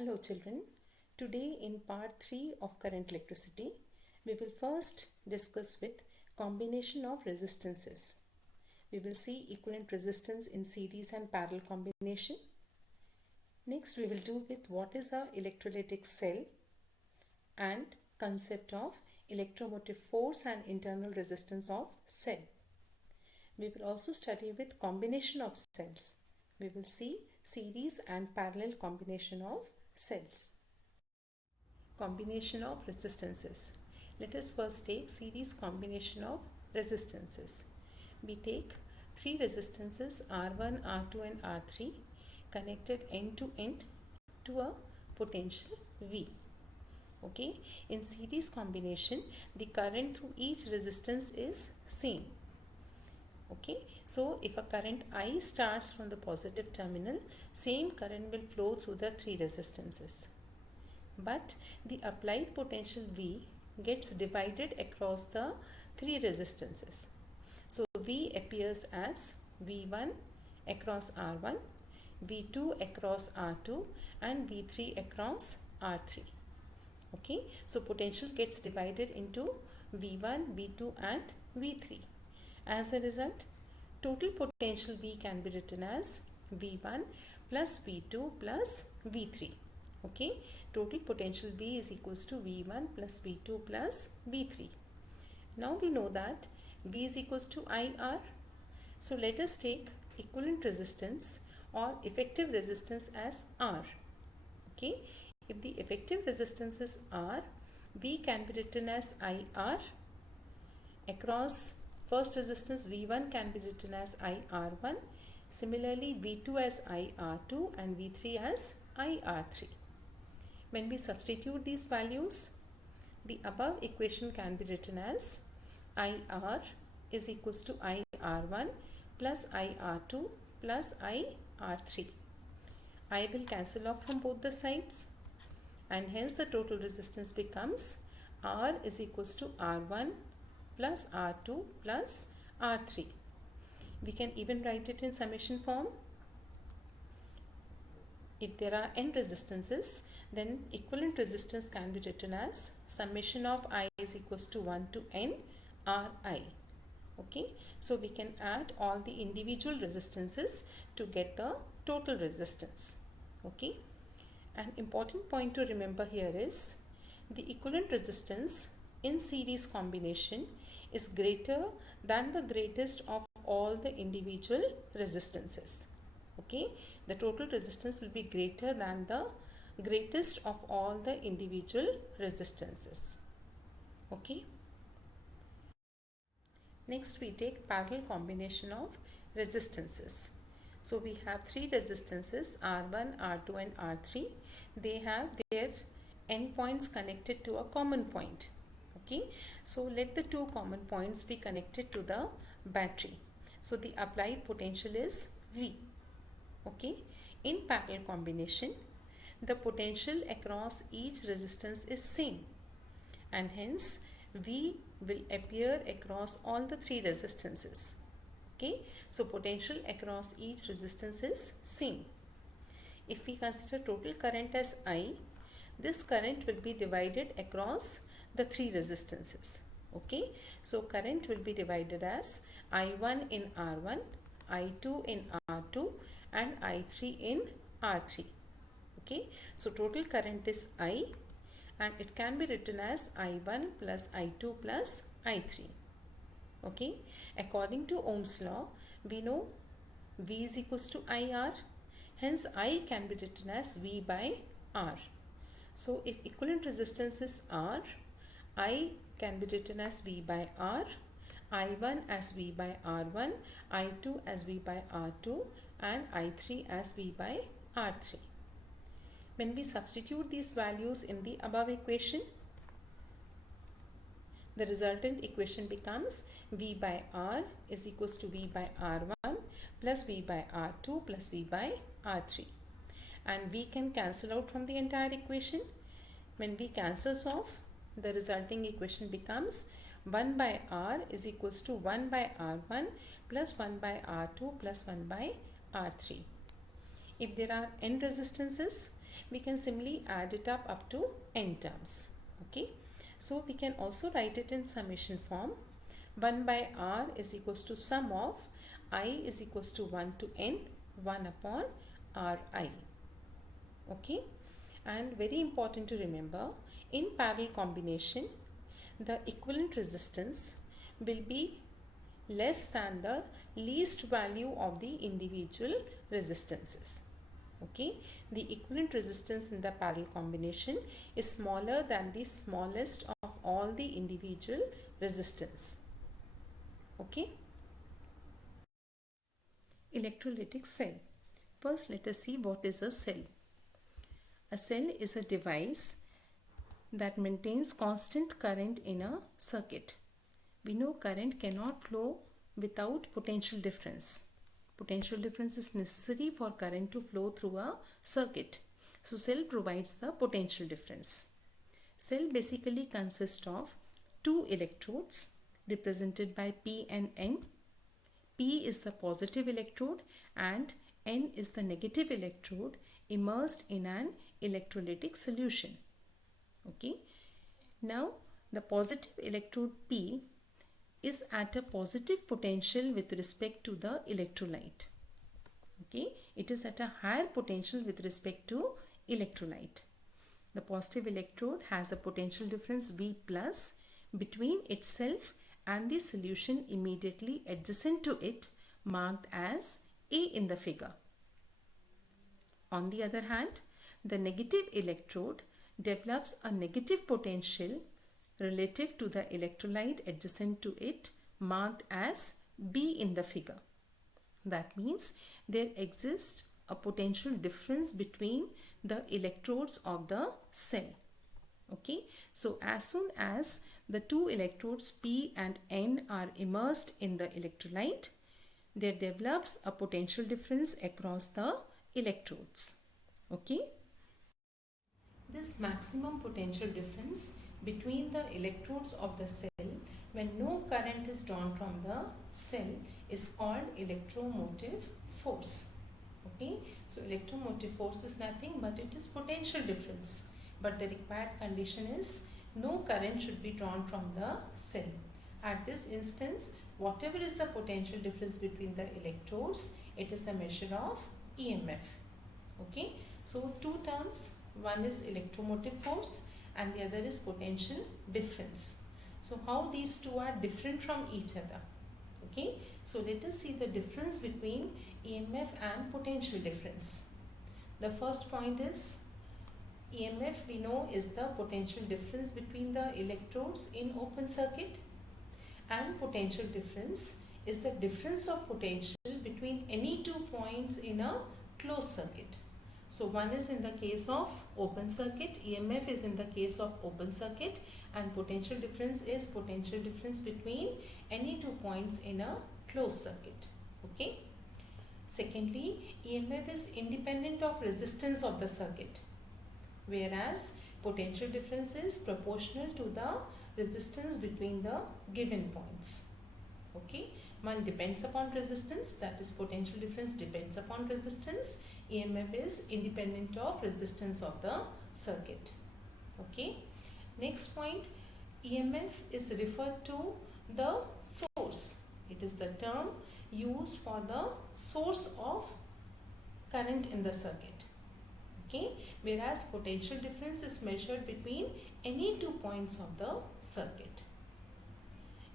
Hello children. Today in part 3 of current electricity, we will first discuss with combination of resistances. We will see equivalent resistance in series and parallel combination. Next we will do with what is a electrolytic cell and concept of electromotive force and internal resistance of cell. We will also study with combination of cells. We will see series and parallel combination of cells. Combination of resistances. Let us first take series combination of resistances. We take three resistances R1, R2 and R3 connected end to end to a potential V. Okay, in series combination the current through each resistance is same. Okay, so if a current I starts from the positive terminal, same current will flow through the three resistances. But the applied potential V gets divided across the three resistances. So V appears as V1 across R1, V2 across R2 and V3 across R3. Okay, so potential gets divided into V1, V2 and V3. As a result, total potential V can be written as V1 plus V2 plus V3. Okay, total potential V is equals to V1 plus V2 plus V3. Now we know that V is equals to IR. So let us take equivalent resistance or effective resistance as R. Okay, if the effective resistance is R, V can be written as IR. Across first resistance V1 can be written as IR1. Similarly V2 as IR2 and V3 as IR3. When we substitute these values, the above equation can be written as IR is equals to IR1 plus IR2 plus IR3. I will cancel off from both the sides and hence the total resistance becomes R is equals to R1 plus R2 plus R3. We can even write it in summation form. If there are n resistances, then equivalent resistance can be written as summation of I is equals to 1 to n Ri. Okay, so we can add all the individual resistances to get the total resistance. Okay, an important point to remember here is the equivalent resistance in series combination is greater than the greatest of all the individual resistances. Okay, the total resistance will be greater than the greatest of all the individual resistances. Okay, next we take parallel combination of resistances. So we have three resistances R1, R2 and R3. They have their endpoints connected to a common point. Okay, so let the two common points be connected to the battery. So the applied potential is V. Okay, in parallel combination, the potential across each resistance is same and hence V will appear across all the three resistances. Okay, so potential across each resistance is same. If we consider total current as I, this current will be divided across the three resistances. Okay, so current will be divided as I1 in R1, I2 in R2 and I3 in R3. Okay, so total current is I and it can be written as I1 plus I2 plus I3. Okay, according to Ohm's law, we know V is equals to IR, hence I can be written as V by R. So if equivalent resistance is R, I can be written as V by R, I1 as V by R1, I2 as V by R2 and I3 as V by R3. When we substitute these values in the above equation, the resultant equation becomes V by R is equals to V by R1 plus V by R2 plus V by R3. And we can cancel out from the entire equation. When we cancels off, the resulting equation becomes 1 by R is equals to 1 by R1 plus 1 by R2 plus 1 by R3. If there are n resistances, we can simply add it up to n terms. Okay, so we can also write it in summation form. 1 by r is equals to sum of I is equals to 1 to n 1 upon ri. Okay, and very important to remember, in parallel combination the equivalent resistance will be less than the least value of the individual resistances. Okay, the equivalent resistance in the parallel combination is smaller than the smallest of all the individual resistance. Okay, electrolytic cell. First, let us see what is a cell. A cell is a device that maintains constant current in a circuit. We know current cannot flow without potential difference. Potential difference is necessary for current to flow through a circuit. So cell provides the potential difference. Cell basically consists of two electrodes represented by P and N. P is the positive electrode and N is the negative electrode immersed in an electrolytic solution. Okay. Now the positive electrode P is at a positive potential with respect to the electrolyte. Okay, it is at a higher potential with respect to electrolyte. The positive electrode has a potential difference V plus between itself and the solution immediately adjacent to it, marked as A in the figure. On the other hand, the negative electrode develops a negative potential relative to the electrolyte adjacent to it, marked as B in the figure. That means there exists a potential difference between the electrodes of the cell. Okay, so as soon as the two electrodes P and N are immersed in the electrolyte, there develops a potential difference across the electrodes. Okay, this maximum potential difference between the electrodes of the cell when no current is drawn from the cell is called electromotive force. Okay, so electromotive force is nothing but it is potential difference, but the required condition is no current should be drawn from the cell. At this instance, whatever is the potential difference between the electrodes, it is a measure of EMF. Okay, so two terms, one is electromotive force and the other is potential difference. So how these two are different from each other? Okay, so let us see the difference between EMF and potential difference. The first point is EMF we know is the potential difference between the electrodes in open circuit, and potential difference is the difference of potential between any 2 points in a closed circuit. So one is in the case of open circuit, EMF is in the case of open circuit, and potential difference is potential difference between any 2 points in a closed circuit. Okay. Secondly, EMF is independent of resistance of the circuit, whereas potential difference is proportional to the resistance between the given points. Okay, one depends upon resistance, that is potential difference depends upon resistance. EMF is independent of resistance of the circuit. Okay, next point, EMF is referred to the source. It is the term used for the source of current in the circuit. Okay, whereas potential difference is measured between any 2 points of the circuit.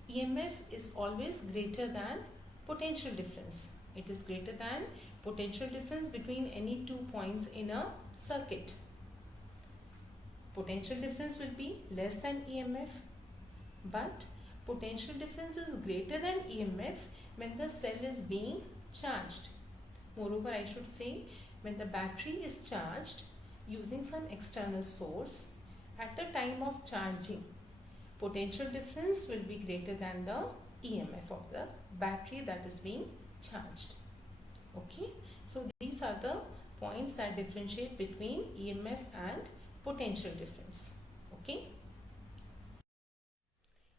EMF is always greater than potential difference. It is greater than potential difference between any 2 points in a circuit. Potential difference will be less than EMF, but potential difference is greater than EMF when the cell is being charged. Moreover, I should say, when the battery is charged using some external source, at the time of charging, potential difference will be greater than the EMF of the battery that is being charged. Okay, so these are the points that differentiate between EMF and potential difference. Okay,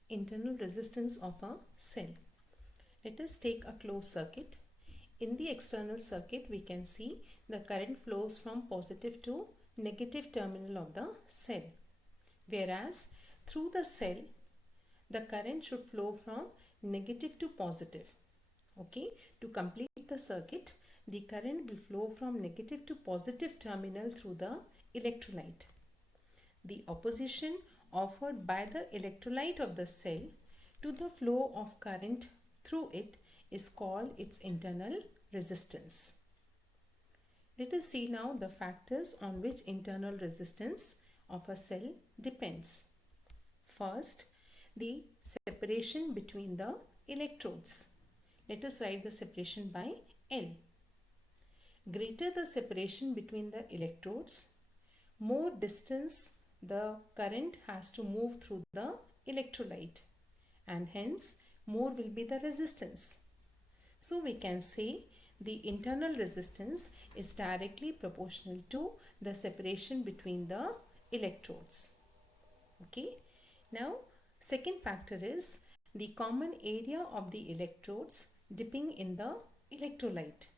internal resistance of a cell. Let us take a closed circuit. In the external circuit, we can see the current flows from positive to negative terminal of the cell, whereas through the cell the current should flow from negative to positive. Okay, to complete the circuit, the current will flow from negative to positive terminal through the electrolyte. The opposition offered by the electrolyte of the cell to the flow of current through it is called its internal resistance. Let us see now the factors on which internal resistance of a cell depends. First, the separation between the electrodes. Let us write the separation by L. Greater the separation between the electrodes, more distance the current has to move through the electrolyte, and hence more will be the resistance. So we can say the internal resistance is directly proportional to the separation between the electrodes. Okay. Now, second factor is the common area of the electrodes dipping in the electrolyte.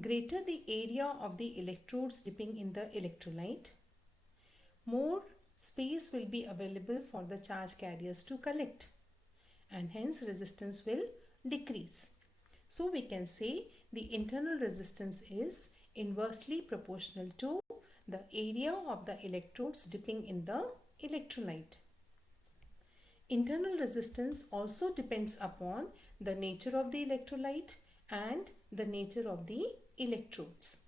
Greater the area of the electrodes dipping in the electrolyte, more space will be available for the charge carriers to collect, and hence resistance will decrease. So we can say the internal resistance is inversely proportional to the area of the electrodes dipping in the electrolyte. Internal resistance also depends upon the nature of the electrolyte and the nature of the electrodes.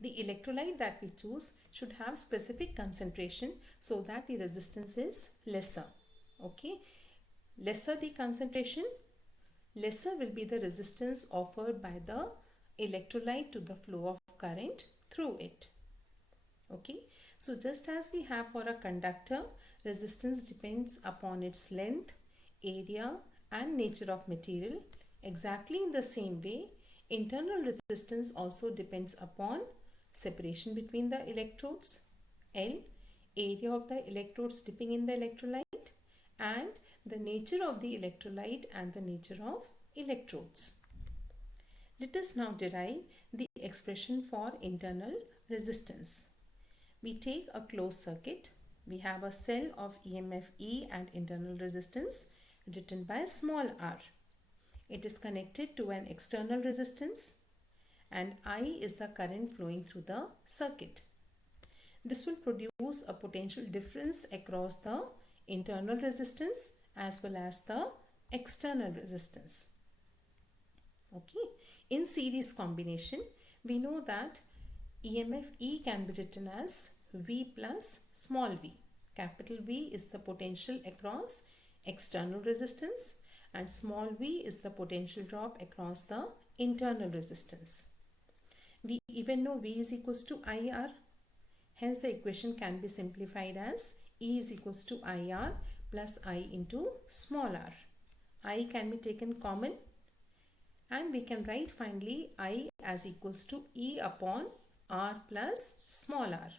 The electrolyte that we choose should have specific concentration so that the resistance is lesser. Okay, lesser the concentration, lesser will be the resistance offered by the electrolyte to the flow of current through it. Okay, so just as we have for a conductor, resistance depends upon its length, area and nature of material. Exactly in the same way, internal resistance also depends upon separation between the electrodes, L, area of the electrodes dipping in the electrolyte, and the nature of the electrolyte and the nature of electrodes. Let us now derive the expression for internal resistance. We take a closed circuit. We have a cell of EMF E and internal resistance written by small r. It is connected to an external resistance and I is the current flowing through the circuit. This will produce a potential difference across the internal resistance as well as the external resistance. Okay, in series combination, we know that EMF E can be written as V plus small v. Capital V is the potential across external resistance and small v is the potential drop across the internal resistance. We even know V is equals to IR. Hence the equation can be simplified as E is equals to IR plus I into small r. I can be taken common and we can write finally I as equals to E upon R plus small r.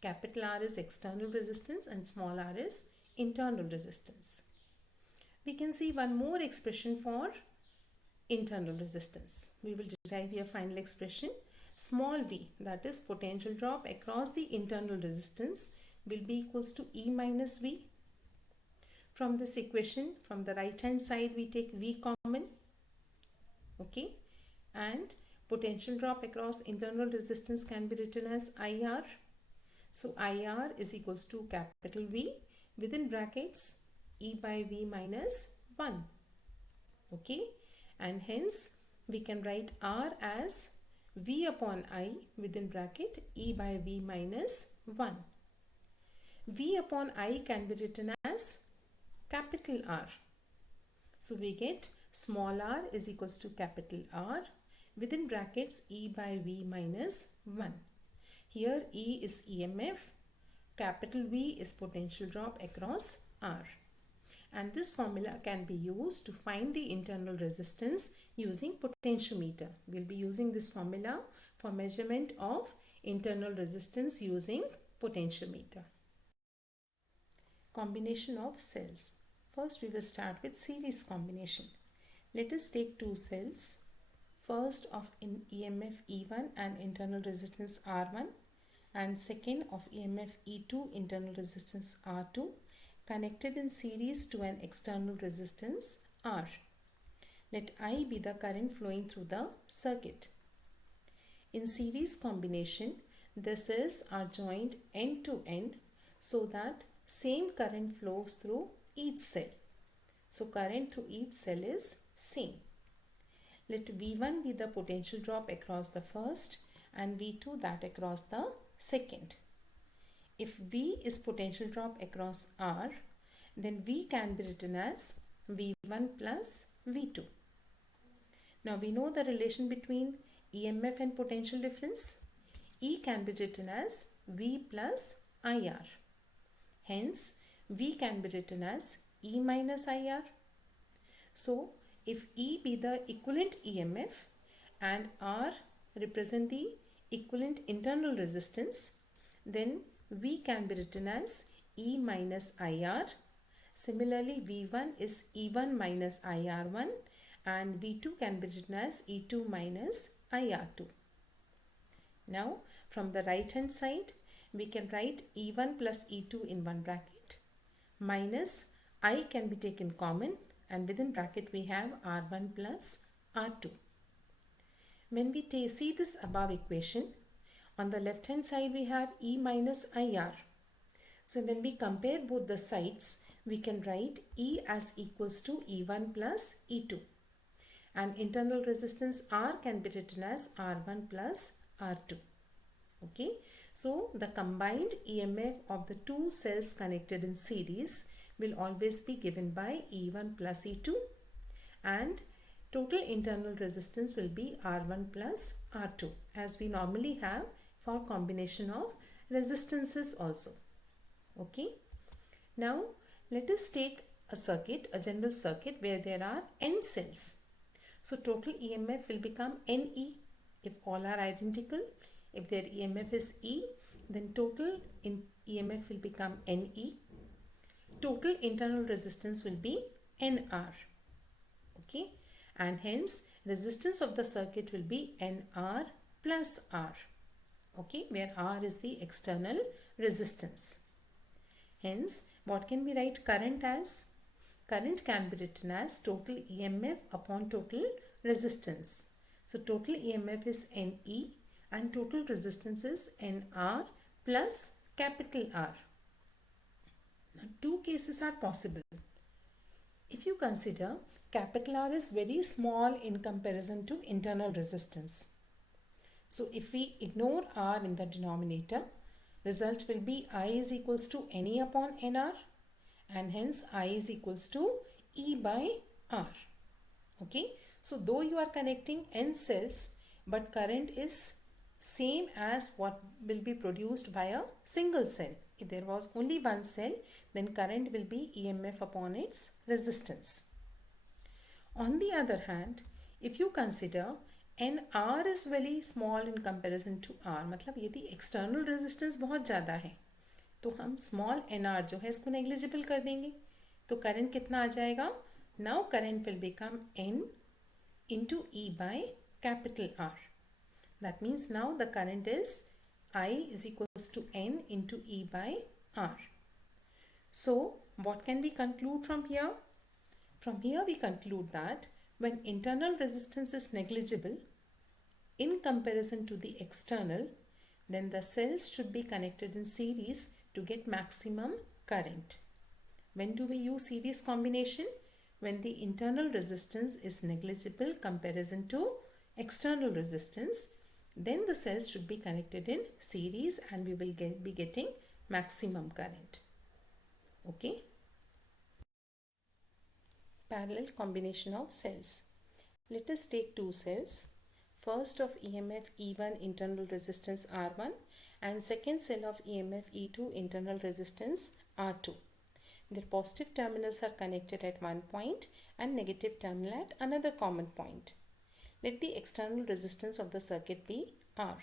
Capital R is external resistance and small r is internal resistance. We can see one more expression for internal resistance. We will derive here final expression. Small v, that is potential drop across the internal resistance, will be equals to E minus V. From this equation, from the right hand side we take V common. Okay, and potential drop across internal resistance can be written as IR. So IR is equals to capital V within brackets E by V minus 1. Okay, and hence we can write R as V upon I within bracket E by V minus 1. V upon I can be written as capital R. So we get small r is equals to capital R within brackets E by V minus 1. Here E is EMF, capital V is potential drop across R. And this formula can be used to find the internal resistance using potentiometer. We'll be using this formula for measurement of internal resistance using potentiometer. Combination of cells. First we will start with series combination. Let us take two cells. first of in EMF E1 and internal resistance R1, and second of EMF E2 internal resistance R2 connected in series to an external resistance R. Let I be the current flowing through the circuit. In series combination, the cells are joined end to end so that same current flows through each cell. So current through each cell is same. Let V1 be the potential drop across the first and V2 that across the second. If V is potential drop across R, then V can be written as V1 plus V2. Now we know the relation between EMF and potential difference. E can be written as V plus IR. Hence, V can be written as E minus IR. So, if E be the equivalent EMF and R represent the equivalent internal resistance, then V can be written as E minus IR. Similarly, V1 is E1 minus IR1 and V2 can be written as E2 minus IR2. Now, from the right hand side, we can write E1 plus E2 in one bracket minus I can be taken common, and within bracket we have R1 plus R2. When we see this above equation, on the left hand side we have E minus IR. So when we compare both the sides, we can write E as equals to E1 plus E2. And internal resistance R can be written as R1 plus R2. Okay. So the combined EMF of the two cells connected in series will always be given by E1 plus E2, and total internal resistance will be R1 plus R2, as we normally have for combination of resistances also. Okay. Now let us take a circuit, a general circuit where there are n cells. So total EMF will become NE if all are identical. If their EMF is E, then total EMF will become NE. Total internal resistance will be NR. Okay. And hence resistance of the circuit will be NR plus R. Okay. Where R is the external resistance. Hence, what can we write current as? Current can be written as total EMF upon total resistance. So total EMF is NE and total resistance is NR plus capital R. Now, two cases are possible. If you consider capital R is very small in comparison to internal resistance. So if we ignore R in the denominator, result will be I is equals to NE upon NR, and hence I is equals to E by R. Okay. So though you are connecting n cells, but current is same as what will be produced by a single cell. If there was only one cell, then current will be EMF upon its resistance. On the other hand, if you consider NR is very small in comparison to R, मतलब यदि external resistance बहुत ज़्यादा है तो हम small NR जो है इसको negligible कर देंगे, तो current कितना आ जाएगा? Now current will become N into E by capital R. That means now the current is I is equals to N into E by R. So what can we conclude from here? From here we conclude that when internal resistance is negligible in comparison to the external, then the cells should be connected in series to get maximum current. When do we use series combination? When the internal resistance is negligible comparison to external resistance, then the cells should be connected in series and we will be getting maximum current. Okay. Parallel combination of cells. Let us take two cells. First of EMF E1 internal resistance R1 and second cell of EMF E2 internal resistance R2. Their positive terminals are connected at one point and negative terminal at another common point. Let the external resistance of the circuit be R.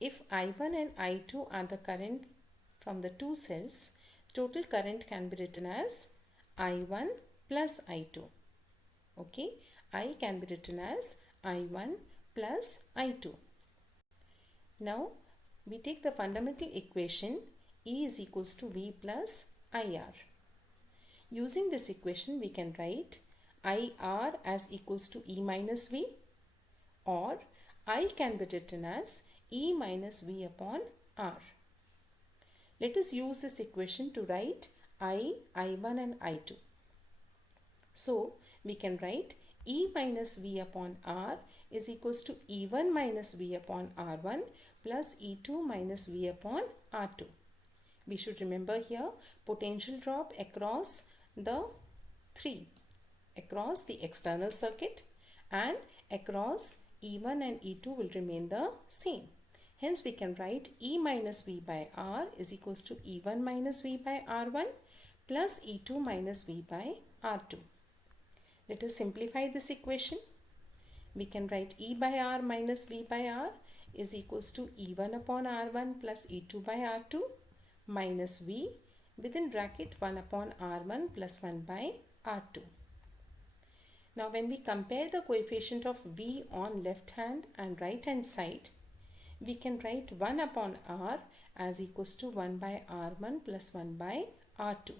If I1 and I2 are the current from the two cells, total current can be written as I1 plus I2. Okay, I can be written as I1 plus I2. Now we take the fundamental equation E is equals to V plus IR. Using this equation we can write IR as equals to E minus V, or I can be written as E minus V upon R. Let us use this equation to write I1 and I2. So we can write E minus V upon R is equals to E1 minus V upon R1 plus E2 minus V upon R2. We should remember here potential drop across the external circuit, and across E1 and E2 will remain the same. Hence we can write E minus V by R is equals to E1 minus V by R1 plus E2 minus V by R2. Let us simplify this equation. We can write E by R minus V by R is equals to E1 upon R1 plus E2 by R2 minus V within bracket 1 upon R1 plus 1 by R2. Now when we compare the coefficient of V on left hand and right hand side, we can write 1 upon R as equals to 1 by R1 plus 1 by R2.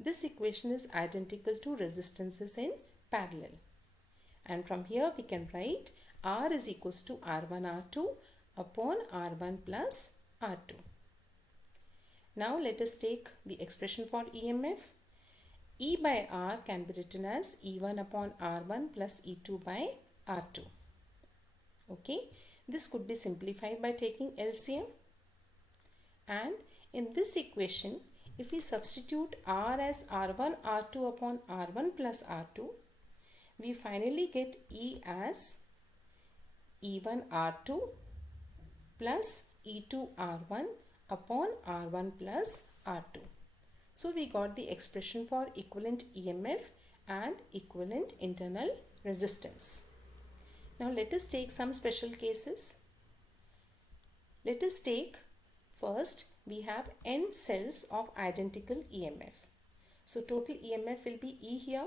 This equation is identical to resistances in parallel. And from here we can write R is equals to R1 R2 upon R1 plus R2. Now let us take the expression for EMF. E by R can be written as E1 upon R1 plus E2 by R2. Okay, this could be simplified by taking LCM. And in this equation, if we substitute R as R1 R2 upon R1 plus R2, we finally get E as E1 R2 plus E2 R1 upon R1 plus R2. So we got the expression for equivalent EMF and equivalent internal resistance. Now let us take some special cases. Let us take first, we have N cells of identical EMF. So total EMF will be E here.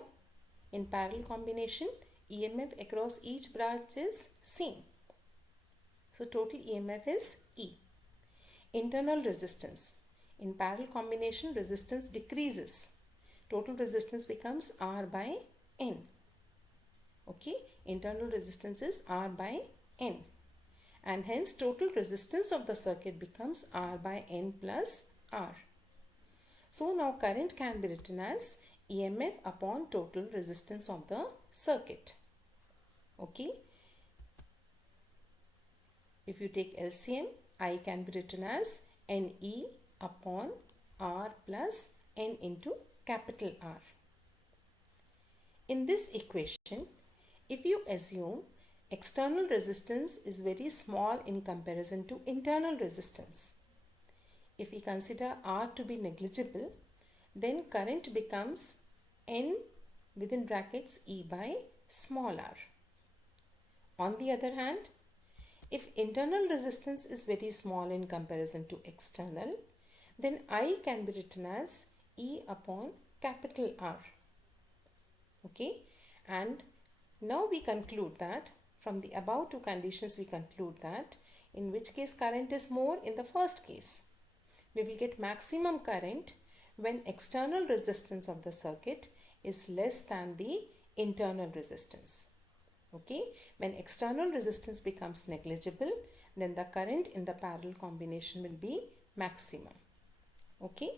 In parallel combination, EMF across each branch is same. So total EMF is E. Internal resistance. In parallel combination, resistance decreases. Total resistance becomes R by N. Okay, internal resistance is R by N. And hence total resistance of the circuit becomes R by N plus R. So now current can be written as EMF upon total resistance of the circuit. Okay. If you take LCM, I can be written as NE upon R plus N into capital R. In this equation, if you assume external resistance is very small in comparison to internal resistance, if we consider R to be negligible, then current becomes N within brackets E by small r. On the other hand, if internal resistance is very small in comparison to external, then I can be written as E upon capital R. Okay, and now we conclude that from the above two conditions we conclude that in which case current is more. In the first case, we will get maximum current when external resistance of the circuit is less than the internal resistance. Okay, when external resistance becomes negligible, then the current in the parallel combination will be maximum. Okay.